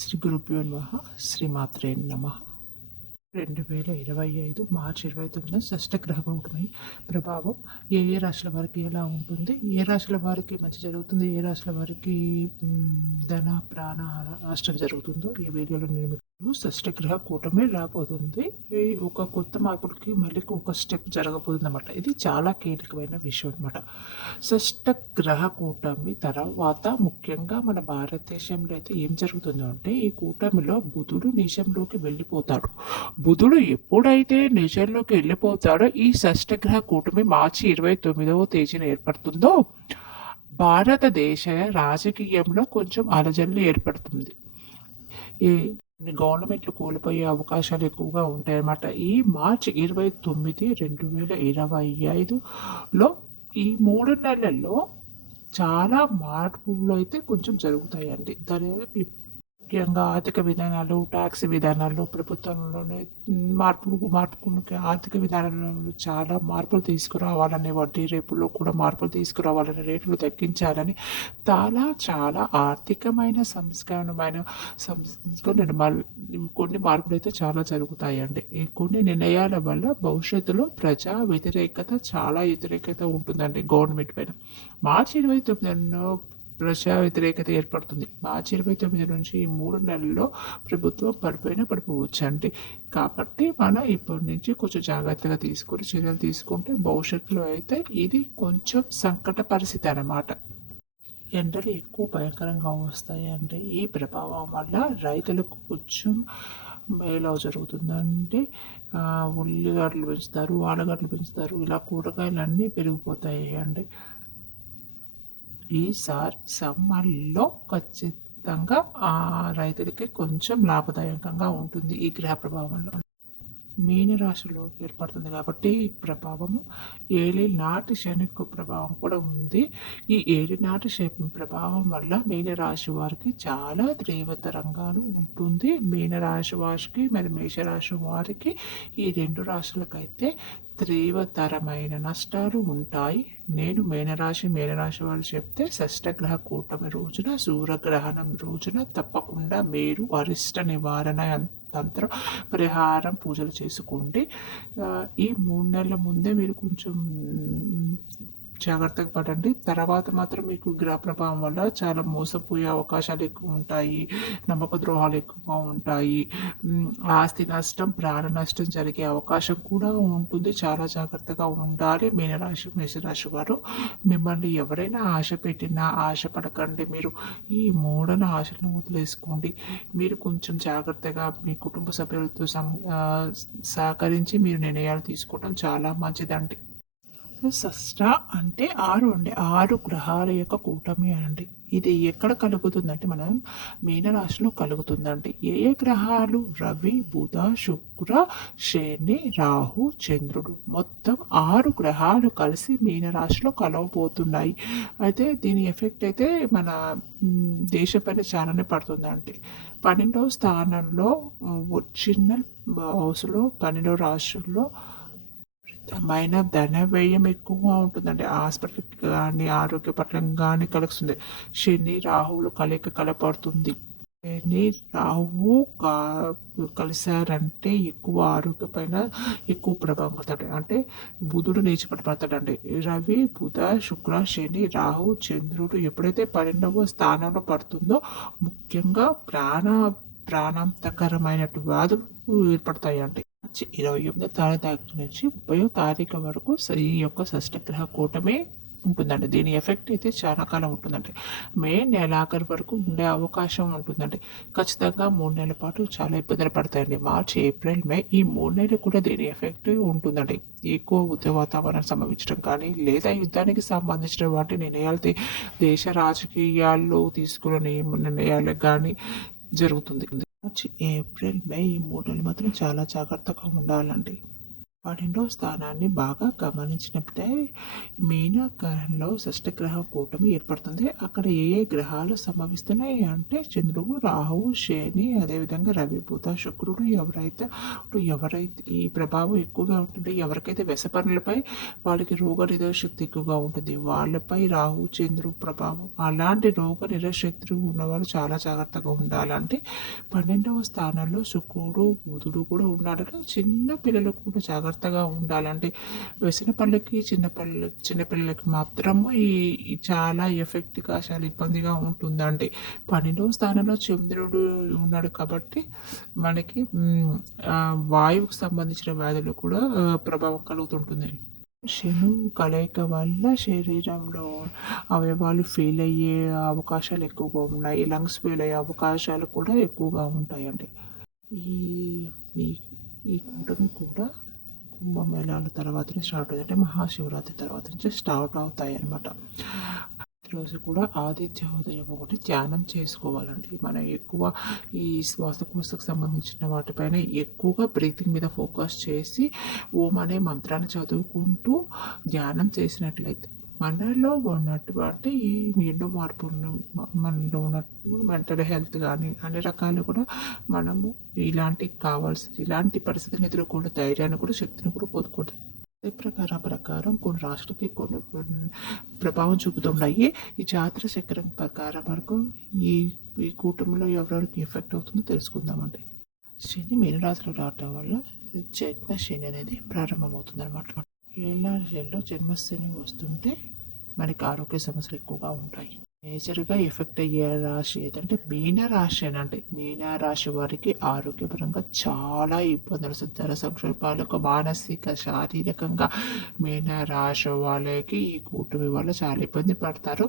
శ్రీ గురుభ్యో నమః. శ్రీమాత్రే నమః. 2025 మార్చి 29 షష్టగ్రహ కూటమి ప్రభావం ఏ ఏ రాశుల వారికి ఎలా ఉంటుంది, ఏ రాశుల వారికి మంచి జరుగుతుంది, ఏ రాశుల వారికి ధన ప్రాణ నష్టం జరుగుతుందో ఈ వీడియోలో నేను మీకు షష్టగ్రహ కూటమి రాబోతుంది. ఈ ఒక కొత్త మార్పులకి మళ్ళీ ఒక స్టెప్ జరగబోతుంది అన్నమాట. ఇది చాలా కీలకమైన విషయం అనమాట. షష్టగ్రహ కూటమి తర్వాత ముఖ్యంగా మన భారతదేశంలో అయితే ఏం జరుగుతుందో అంటే, ఈ కూటమిలో బుధుడు నీచంలోకి వెళ్ళిపోతాడు. బుధుడు ఎప్పుడైతే నిజంలోకి వెళ్ళిపోతాడో ఈ షష్టగ్రహ కూటమి మార్చి 29వ తేదీన ఏర్పడుతుందో భారతదేశ రాజకీయంలో కొంచెం అలజడులు ఏర్పడుతుంది. ఈ గవర్నమెంట్లు కోల్పోయే అవకాశాలు ఎక్కువగా ఉంటాయన్నమాట. ఈ మార్చి 29, 2025లో ఈ 3 నెలల్లో చాలా మార్పులు అయితే కొంచెం జరుగుతాయండి. దాని ముఖ్యంగా ఆర్థిక విధానాలు, ట్యాక్స్ విధానాల్లో, ప్రభుత్వంలోనే మార్పులకు ఆర్థిక విధానాలలో చాలా మార్పులు తీసుకురావాలని, వడ్డీ రేపులో కూడా మార్పులు తీసుకురావాలని, రేట్లు తగ్గించాలని చాలా ఆర్థికమైన సంస్కరణమైన కొన్ని మార్పులు అయితే చాలా జరుగుతాయండి. ఈ కొన్ని నిర్ణయాల వల్ల భవిష్యత్తులో ప్రజా వ్యతిరేకత ఉంటుందండి గవర్నమెంట్ పైన. మార్చి 29 ప్రజా వ్యతిరేకత ఏర్పడుతుంది. మార్చి 29 నుంచి ఈ 3 నెలల్లో ప్రభుత్వం పడిపోవచ్చు అండి. కాబట్టి మనం ఇప్పటి నుంచి కొంచెం జాగ్రత్తగా తీసుకొని చర్యలు తీసుకుంటే భవిష్యత్తులో అయితే ఇది కొంచెం సంకట పరిస్థితి అన్నమాట. ఎండలు ఎక్కువ భయంకరంగా వస్తాయండి. ఈ ప్రభావం వల్ల రైతులకు కొంచెం మేలు జరుగుతుందంటే ఉల్లిగడ్డలు పెంచుతారు, ఆలుగడ్డలు పెంచుతారు, ఇలా కూరగాయలు పెరిగిపోతాయి అండి. ఈసారి సమ్మర్లో ఖచ్చితంగా రైతులకి కొంచెం లాభదాయకంగా ఉంటుంది ఈ గ్రహ ప్రభావంలో. మీనరాశిలో ఏర్పడుతుంది కాబట్టి ఈ ప్రభావము ఏలినాటి శని ప్రభావం కూడా ఉంది. ఈ ఏలినాటి శని ప్రభావం వల్ల మీనరాశి వారికి చాలా తీవ్రతరంగా ఉంటుంది. మీనరాశి వారికి మరి మేషరాశి వారికి ఈ 2 రాశులకైతే తీవ్రతరమైన నష్టాలు ఉంటాయి. నేను మీనరాశి వారు చెప్తే షష్టగ్రహ కూటమి రోజున, సూర్యగ్రహణం రోజున తప్పకుండా మీరు అరిష్ట నివారణ తంత్రం పరిహారం పూజలు చేసుకోండి. ఈ 3 నెలల ముందే మీరు కొంచెం జాగ్రత్తగా పడండి. తర్వాత మాత్రం మీకు గ్రహ ప్రభావం వల్ల చాలా మోసపోయే అవకాశాలు ఎక్కువ ఉంటాయి, నమ్మక ద్రోహాలు ఎక్కువగా ఉంటాయి, ఆస్తి నష్టం, ప్రాణ నష్టం జరిగే అవకాశం కూడా ఉంటుంది. చాలా జాగ్రత్తగా ఉండాలి. మేషరాశి వారు మిమ్మల్ని ఎవరైనా ఆశ పెట్టినా ఆశపడకండి. మీరు ఈ మూఢన ఆశలను వదిలేసుకోండి. మీరు కొంచెం జాగ్రత్తగా మీ కుటుంబ సభ్యులతో సహకరించి మీరు నిర్ణయాలు తీసుకోవడం చాలా మంచిదండి. షష్ట అంటే 6 అండి. 6 గ్రహాల యొక్క కూటమి అండి. ఇది ఎక్కడ కలుగుతుందంటే మనం మీనరాశిలో కలుగుతుందండి. ఏ గ్రహాలు? రవి, బుధ, శుక్ర, శని, రాహు, చంద్రుడు. మొత్తం 6 గ్రహాలు కలిసి మీనరాశిలో కలవబోతున్నాయి. అయితే దీని ఎఫెక్ట్ అయితే మన దేశం పైన చాలానే పడుతుందండి. 12వ స్థానంలో ఒరిజినల్ హౌస్లో 12 రాశుల్లో ధన వ్యయం ఎక్కువగా ఉంటుందండి. హాస్పిటల్కి కానీ ఆరోగ్యపరంగా కానీ కలుస్తుంది. శని రాహువులు కలపడుతుంది. శని రాహువు కలిశారంటే ఎక్కువ ఆరోగ్య పైన ఎక్కువ ప్రభావం పడతాడు. అంటే బుధుడు నీచపడిపోతాడండి. రవి, బుధ, శుక్ర, శని, రాహు, చంద్రుడు ఎప్పుడైతే 12వ స్థానంలో పడుతుందో ముఖ్యంగా ప్రాణాంతకరమైన వ్యాధులు ఏర్పడతాయి అండి. 28వ తారీఖు నుంచి 30వ తారీఖు వరకు ఈ యొక్క షష్టగ్రహ కూటమి ఉంటుందండి. దీని ఎఫెక్ట్ అయితే చాలా కాలం ఉంటుందండి. మే నెలాఖరు వరకు ఉండే అవకాశం ఉంటుందండి. ఖచ్చితంగా 3 నెలల పాటు చాలా ఇబ్బందులు పడతాయండి. మార్చి, ఏప్రిల్, మే ఈ 3 నెలలు కూడా దీని ఎఫెక్ట్ ఉంటుందండి. ఎక్కువ యుద్ధ వాతావరణం సంభవించడం కానీ లేదా యుద్ధానికి సంబంధించిన వాటి నిర్ణయాలు దేశ రాజకీయాల్లో తీసుకునే నిర్ణయాలకు కానీ జరుగుతుంది. మార్చి, ఏప్రిల్, మే ఈ 3 నెలలు మాత్రం చాలా జాగ్రత్తగా ఉండాలండి. 12వ స్థానాన్ని బాగా గమనించినప్పుడే మీనగ్రహంలో షష్టగ్రహం కూటమి ఏర్పడుతుంది. అక్కడ ఏ ఏ గ్రహాలు సంభవిస్తున్నాయి అంటే చంద్రుడు, రాహువు, శని, అదేవిధంగా రవి, బుధ, శుక్రుడు. ఎవరైతే ఈ ప్రభావం ఎక్కువగా ఉంటుంది, ఎవరికైతే వ్యస పనులపై వాళ్ళకి రోగ నిరోధక శక్తి ఎక్కువగా ఉంటుంది, వాళ్ళపై రాహు, చంద్రుడు ప్రభావం. అలాంటి రోగ నిరోధక శక్తి ఉన్నవాళ్ళు చాలా జాగ్రత్తగా ఉండాలంటే 12వ స్థానంలో శుక్రుడు, బుధుడు కూడా ఉన్నాడంటే చిన్న పిల్లలు కూడా జాగ్రత్తగా ఉండాలంటే వ్యసన పళ్ళకి చిన్నపిల్లలకి మాత్రము ఈ చాలా ఎఫెక్ట్గా చాలా ఇబ్బందిగా ఉంటుందండి. 12వ స్థానంలో చంద్రుడు ఉన్నాడు కాబట్టి మనకి వాయువుకు సంబంధించిన వ్యాధులు కూడా ప్రభావం కలుగుతుంటుంది. శను కలయిక వల్ల శరీరంలో అవయవాలు ఫెయిల్ అయ్యే అవకాశాలు ఎక్కువగా ఉన్నాయి. లంగ్స్ ఫెయిల్ అయ్యే అవకాశాలు కూడా ఎక్కువగా ఉంటాయండి. ఈ ఈ ఈ కూటమి కూడా కుంభమేళాల తర్వాతనే స్టార్ట్ అవుతుంది. అంటే మహాశివరాత్రి తర్వాత నుంచి స్టార్ట్ అవుతాయి అన్నమాట. రోజు కూడా ఆదిత్య హృదయం ఒకటి ధ్యానం చేసుకోవాలండి. మనం ఎక్కువ ఈ శ్వాసకోశకు సంబంధించిన వాటిపైన ఎక్కువగా బ్రీతింగ్ మీద ఫోకస్ చేసి ఓం అనే మంత్రాన్ని చదువుకుంటూ ధ్యానం చేసినట్లయితే మనలో ఉన్నటువంటి ఈ ఎన్నో మార్పులను మనలో ఉన్నట్టు మెంటల్ హెల్త్ కానీ అన్ని రకాలు కూడా మనము ఇలాంటి పరిస్థితిని ఎదుర్కొనే ధైర్యాన్ని కూడా శక్తిని కూడా పొందుకుంటాం. ప్రకారం కొన్ని రాష్ట్రాలకి కొన్ని ప్రభావం చూపుతున్నాయి. ఈ జాతర చక్రం ప్రకారం వరకు ఈ ఈ కూటమిలో ఎవరెవరికి ఎఫెక్ట్ అవుతుందో తెలుసుకుందామండి. శని మీనరాశిలో రావటం వల్ల జన్మ శని అనేది ప్రారంభమవుతుంది అనమాట. ఏళ్ళ జన్మశని వస్తుంటే మనకి ఆరోగ్య సమస్యలు ఎక్కువగా ఉంటాయి. మేజర్గా ఎఫెక్ట్ అయ్యే రాశి ఏదంటే మీనరాశి అంటే మీనరాశి వారికి ఆరోగ్యపరంగా చాలా ఇబ్బందులు, ధర సంక్షోభాలకు మానసిక శారీరకంగా మీనరాశి వాళ్ళకి ఈ కూటమి వల్ల చాలా ఇబ్బంది పడతారు.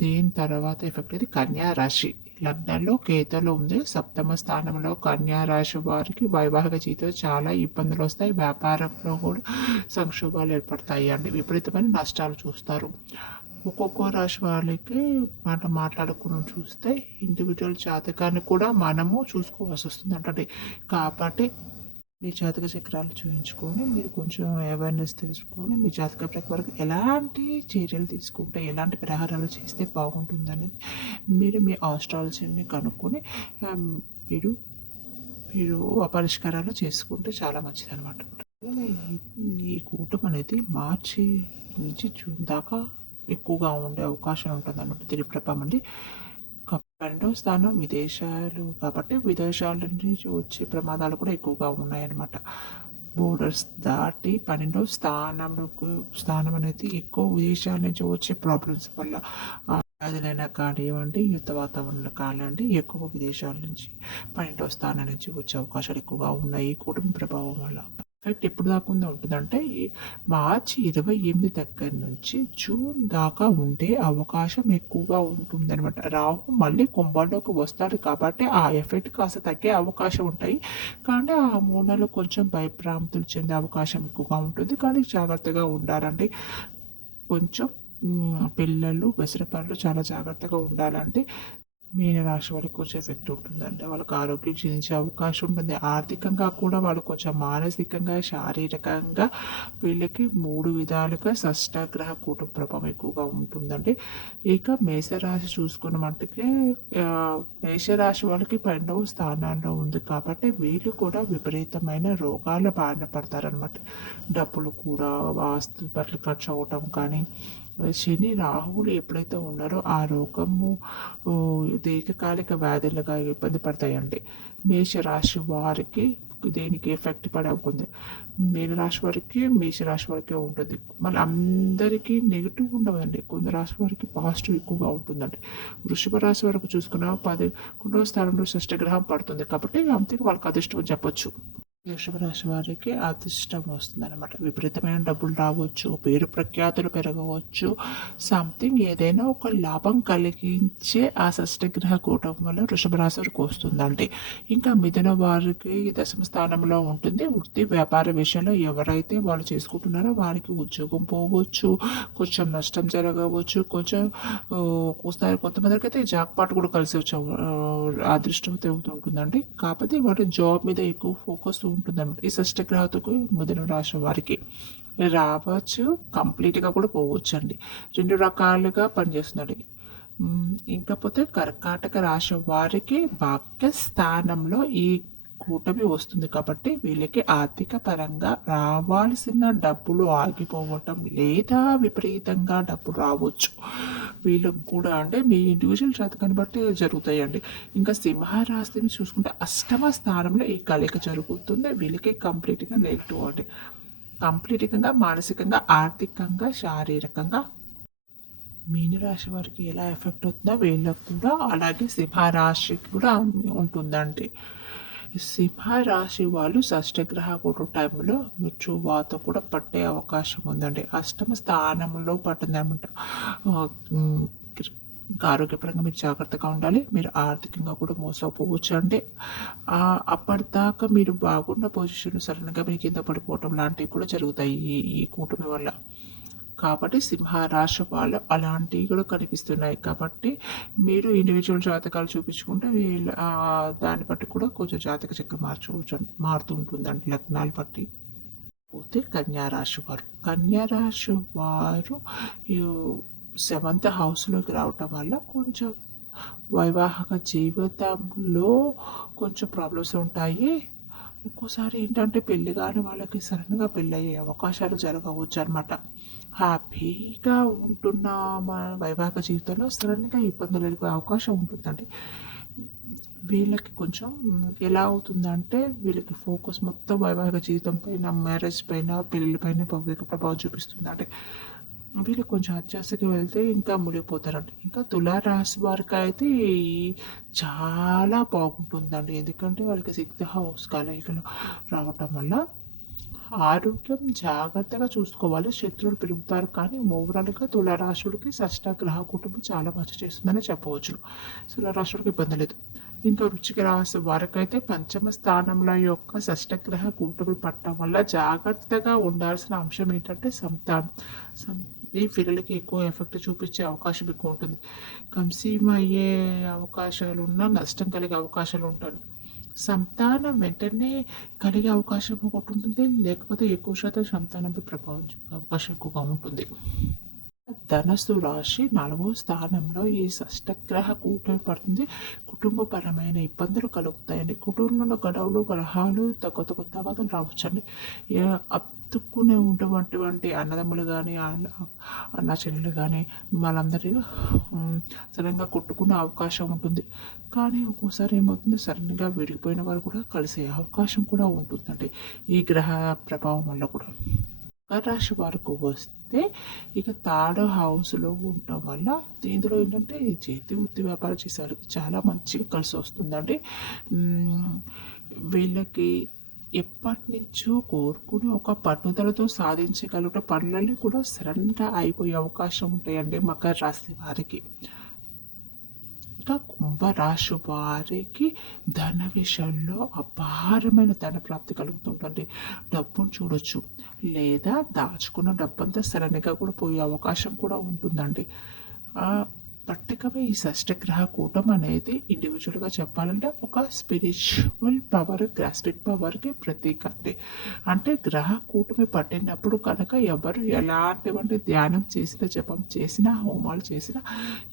దీని తర్వాత ఎఫెక్ట్ అయితే కన్యా రాశి. లగ్నంలో కేతులు ఉంది, సప్తమ స్థానంలో కన్యా రాశి వారికి వైవాహిక జీవితం చాలా ఇబ్బందులు వస్తాయి. వ్యాపారంలో కూడా సంక్షోభాలు ఏర్పడతాయి అండి. విపరీతమైన నష్టాలు చూస్తారు. ఒక్కొక్క రాశి వాళ్ళకి మాట్లాడుకుని చూస్తే ఇండివిజువల్ జాతకాన్ని కూడా మనము చూసుకోవాల్సి వస్తుంది అంటే. కాబట్టి మీ జాతక చక్రాలు చూపించుకొని మీరు కొంచెం అవేర్నెస్ తెలుసుకొని మీ జాతక ప్రకారం ఎలాంటి చర్యలు తీసుకుంటే ఎలాంటి పరిహారాలు చేస్తే బాగుంటుందనేది మీరు మీ ఆస్ట్రాలజీని కనుక్కొని మీరు మీరు పరిష్కారాలు చేసుకుంటే చాలా మంచిది అనమాట. ఈ కూటమి అనేది మార్చి నుంచి జూన్ దాకా ఎక్కువగా ఉండే అవకాశం ఉంటుంది అన్నమాట. దీని ప్రభావం అండి. 12వ స్థానం విదేశాలు కాబట్టి విదేశాల నుంచి వచ్చే ప్రమాదాలు కూడా ఎక్కువగా ఉన్నాయన్నమాట. బోర్డర్స్ దాటి 12వ స్థానం అనేది ఎక్కువ విదేశాల నుంచి వచ్చే ప్రాబ్లమ్స్ వల్ల వ్యాధులైనా కానివ్వండి, యుద్ధ వాతావరణంలో కానివ్వండి, ఎక్కువ విదేశాల నుంచి 12వ స్థానం నుంచి వచ్చే అవకాశాలు ఎక్కువగా ఉన్నాయి కుటుంబ ప్రభావం వల్ల. ఎఫెక్ట్ ఎప్పుడు దాకా ఉంటుందంటే మార్చి 28 దగ్గర నుంచి జూన్ దాకా ఉండే అవకాశం ఎక్కువగా ఉంటుంది అనమాట. రాహు మళ్ళీ కుంభంలోకి వస్తాడు కాబట్టి ఆ ఎఫెక్ట్ కాస్త తగ్గే అవకాశం ఉంటాయి. కానీ ఆ 3 నెలలు కొంచెం భయభ్రాంతులు చెందే అవకాశం ఎక్కువగా ఉంటుంది. కానీ జాగ్రత్తగా ఉండాలండి. కొంచెం పిల్లలు పనులు చాలా జాగ్రత్తగా ఉండాలంటే మీనరాశి వాళ్ళకి కొంచెం ఎఫెక్ట్ ఉంటుందంటే వాళ్ళకి ఆరోగ్యం క్షీణించే అవకాశం ఉంటుంది. ఆర్థికంగా కూడా వాళ్ళు కొంచెం మానసికంగా శారీరకంగా వీళ్ళకి 3 విధాలుగా షష్టగ్రహ కూటమి ప్రభావం ఎక్కువగా ఉంటుందండి. ఇక మేషరాశి చూసుకున్న మట్టుకే మేషరాశి వాళ్ళకి 12వ స్థానాల్లో ఉంది కాబట్టి వీళ్ళు కూడా విపరీతమైన రోగాల బారిన పడతారనమాట. డబ్బులు కూడా ఆస్తుపట్లు ఖర్చు అవటం కానీ శని రాహువులు ఎప్పుడైతే ఉన్నారో ఆ రోగము దీర్ఘకాలిక వ్యాధులుగా ఇబ్బంది పడతాయండి. మేషరాశి వారికి దేనికి ఎఫెక్ట్ పడే ఉంటుంది. మీనరాశి వారికి మేషరాశి వారికే ఉంటుంది. మళ్ళీ అందరికీ నెగిటివ్ ఉండదండి. కొంత రాశి వారికి పాజిటివ్ ఎక్కువగా ఉంటుందండి. వృషభ రాశి వరకు చూసుకున్న 11వ స్థానంలో షష్టగ్రహం పడుతుంది కాబట్టి అంతే వాళ్ళకి అదృష్టం అని చెప్పొచ్చు. వృషభ రాశి వారికి అదృష్టం వస్తుంది అనమాట. విపరీతమైన డబ్బులు రావచ్చు, పేరు ప్రఖ్యాతులు పెరగవచ్చు, సంథింగ్ ఏదైనా ఒక లాభం కలిగించే ఆ షష్టగ్రహ కూటం వల్ల వృషభ రాశి వారికి వస్తుందండి. ఇంకా మిథున వారికి దశమ స్థానంలో ఉంటుంది. వృత్తి వ్యాపార విషయంలో ఎవరైతే వాళ్ళు చేసుకుంటున్నారో వారికి ఉద్యోగం పోవచ్చు, కొంచెం నష్టం జరగవచ్చు, కొంచెం ఒక్కోసారి కొంతమందికి అయితే జాక్పాట్ కూడా కలిసి వచ్చే అదృష్టం ఉంటుందండి. కాకపోతే వాటి జాబ్ మీద ఎక్కువ ఫోకస్ ఉంటుందన్నమాట. ఈ షష్టగ్రహతకు మిథున రాశి వారికి రావచ్చు, కంప్లీట్గా కూడా పోవచ్చండి. 2 రకాలుగా పనిచేస్తుందండి. ఇంకపోతే కర్కాటక రాశి వారికి భాగ్య స్థానంలో ఈ కూటమి వస్తుంది కాబట్టి వీళ్ళకి ఆర్థిక పరంగా రావాల్సిన డబ్బులు ఆగిపోవటం లేదా విపరీతంగా డబ్బులు రావచ్చు. వీళ్ళకి కూడా అంటే మీ ఇండివిజువల్ జాతకాన్ని బట్టి జరుగుతాయండి. ఇంకా సింహరాశిని చూసుకుంటే అష్టమ స్థానంలో ఈ కలయిక జరుగుతుంది. వీళ్ళకి కంప్లీట్గా నెగిటివ్ అంటే కంప్లీట్గా మానసికంగా, ఆర్థికంగా, శారీరకంగా మీనరాశి వారికి ఎలా ఎఫెక్ట్ అవుతుందో వీళ్ళకు కూడా అలాగే సింహరాశికి కూడా ఉంటుందండి. సింహరాశి వాళ్ళు షష్టగ్రహ కూడా టైంలో మృత్యువాత కూడా పట్టే అవకాశం ఉందండి. అష్టమ స్థానంలో పట్టిందనమాట. ఆరోగ్యపరంగా మీరు జాగ్రత్తగా ఉండాలి. మీరు ఆర్థికంగా కూడా మోసపోవచ్చు. అంటే అప్పటిదాకా మీరు బాగున్న పొజిషన్ సడన్గా మీ కింద పడిపోవటం లాంటివి కూడా జరుగుతాయి ఈ కూటమి వల్ల. కాబట్టి సింహరాశి వాళ్ళు అలాంటివి కూడా కనిపిస్తున్నాయి. కాబట్టి మీరు ఇండివిజువల్ జాతకాలు చూపించుకుంటే వీళ్ళ దాన్ని బట్టి కూడా కొంచెం జాతక చక్రం మారుతూ ఉంటుందండి లగ్నాలు బట్టి. పోతే కన్యారాశి వారు, కన్యారాశి వారు సెవెంత్ హౌస్లోకి రావటం వల్ల కొంచెం వైవాహిక జీవితంలో కొంచెం ప్రాబ్లమ్స్ ఉంటాయి. ఒక్కోసారి ఏంటంటే పెళ్లి కాని వాళ్ళకి సడన్గా పెళ్ళి అయ్యే అవకాశాలు జరగవచ్చు అనమాట. హ్యాపీగా ఉంటున్న మా వైవాహిక జీవితంలో సడన్గా ఇబ్బందులు ఎదుర్కొనే అవకాశం ఉంటుందండి. వీళ్ళకి కొంచెం ఎలా అవుతుందంటే వీళ్ళకి ఫోకస్ మొత్తం వైవాహిక జీవితం పైన, మ్యారేజ్ పైన, పెళ్ళిళ్ళ పైన ప్రభావం చూపిస్తుంది. అంటే వీళ్ళు కొంచెం అత్యాశకి వెళ్తే ఇంకా మునిగిపోతారండి. ఇంకా తులారాశి వారికి అయితే చాలా బాగుంటుందండి. ఎందుకంటే వాళ్ళకి 6th హౌస్ కలయికలు రావటం వల్ల ఆరోగ్యం జాగ్రత్తగా చూసుకోవాలి. శత్రువులు పెరుగుతారు కానీ ఓవరాల్గా తులారాశులకి షష్టగ్రహ కుటుంబం చాలా మంచి చేస్తుందని చెప్పవచ్చు. తులారాశులకు ఇబ్బంది లేదు. ఇంకా వృశ్చిక రాశి వారికైతే పంచమ స్థానంలో యొక్క షష్టగ్రహ కూటమి పట్టడం వల్ల జాగ్రత్తగా ఉండాల్సిన అంశం ఏంటంటే సంతానం. ఈ పిల్లలకి ఎక్కువ ఎఫెక్ట్ చూపించే అవకాశం ఎక్కువ ఉంటుంది. కన్సీవ్ అయ్యే అవకాశాలు ఉన్నా నష్టం కలిగే అవకాశాలు ఉంటాయి. సంతానం వెంటనే కలిగే అవకాశం ఒకటి ఉంటుంది, లేకపోతే ఎక్కువ శాతం సంతానంపై ప్రభావం అవకాశం ఎక్కువగా ఉంటుంది. ధనస్సు రాశి 4వ స్థానంలో ఈ షష్టగ్రహ కూటమి పడుతుంది. కుటుంబపరమైన ఇబ్బందులు కలుగుతాయండి. కుటుంబంలో గొడవలు, కలహాలు, కొత్త రావచ్చండి. అతుక్కునే ఉన్నటువంటి అన్నదమ్ములు కానీ, అన్న చెల్లెలు కానీ వాళ్ళందరూ సడన్గా కొట్టుకునే అవకాశం ఉంటుంది. కానీ ఒక్కోసారి ఏమవుతుంది, సడన్గా విడిపోయిన వారు కూడా కలిసే అవకాశం కూడా ఉంటుందండి ఈ గ్రహ ప్రభావం వల్ల కూడా. రాశి వారికి వస్తే ఇక థర్డ్ హౌస్లో ఉండటం వల్ల ఇందులో ఏంటంటే ఈ చేతి వృత్తి వ్యాపారం చేసే వాళ్ళకి చాలా మంచిగా కలిసి వస్తుందండి. వీళ్ళకి ఎప్పటి నుంచో కోరుకుని ఒక పట్టుదలతో సాధించగలిగిన పనులన్నీ కూడా సడన్గా అయిపోయే అవకాశం ఉంటాయండి మకర రాశి వారికి. ఇంకా కుంభరాశి వారికి ధన విషయంలో అపారమైన ధన ప్రాప్తి కలుగుతుంటుంది. డబ్బును చూడొచ్చు, లేదా దాచుకున్న డబ్బంతా సడన్గా కూడా పోయే అవకాశం కూడా ఉంటుందండి. ప్రత్యేకంగా ఈ షష్టగ్రహ కూటం అనేది ఇండివిజువల్గా చెప్పాలంటే ఒక స్పిరిచువల్ పవర్, గ్రాస్పిక్ పవర్కి ప్రతీక అండి. అంటే గ్రహ కూటమి పట్టినప్పుడు కనుక ఎవరు ఎలాంటివంటి ధ్యానం చేసినా, జపం చేసినా, హోమాలు చేసినా,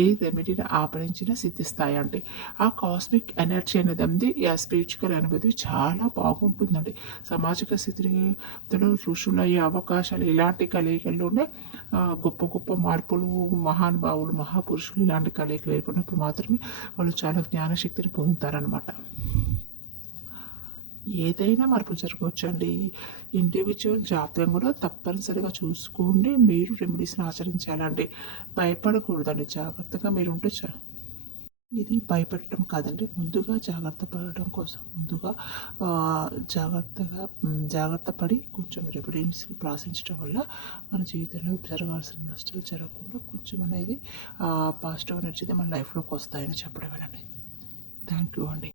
ఏ రెమెడీని ఆపరించినా సిద్ధిస్తాయండి. ఆ కాస్మిక్ ఎనర్జీ అనేది ఆ స్పిరిచువల్ అనేది చాలా బాగుంటుందండి. సామాజిక స్థితిలో ఋషులయ్యే అవకాశాలు ఇలాంటి కలయికల్లోనే గొప్ప గొప్ప మార్పులు, మహానుభావులు, మహాపురుషులు ఇలాంటి కలయికలు ఏర్పడినప్పుడు మాత్రమే వాళ్ళు చాలా జ్ఞానశక్తిని పొందుతారనమాట. ఏదైనా మార్పులు జరగవచ్చండి. ఇండివిజువల్ జాతకం కూడా తప్పనిసరిగా చూసుకోండి. మీరు రెమెడీస్ని ఆచరించాలండి. భయపడకూడదండి. జాగ్రత్తగా మీరు ఉంటే ఇది భయపెట్టడం కాదండి. ముందుగా జాగ్రత్త పడడం కోసం ముందుగా జాగ్రత్త పడి కొంచెం రెమెడీస్ ప్రాసించడం వల్ల మన జీవితంలో జరగాల్సిన నష్టాలు జరగకుండా కొంచెం అనేది పాజిటివ్ ఎనర్జీ మన లైఫ్లోకి వస్తాయని చెప్పడమేనండి. థ్యాంక్ యూ అండి.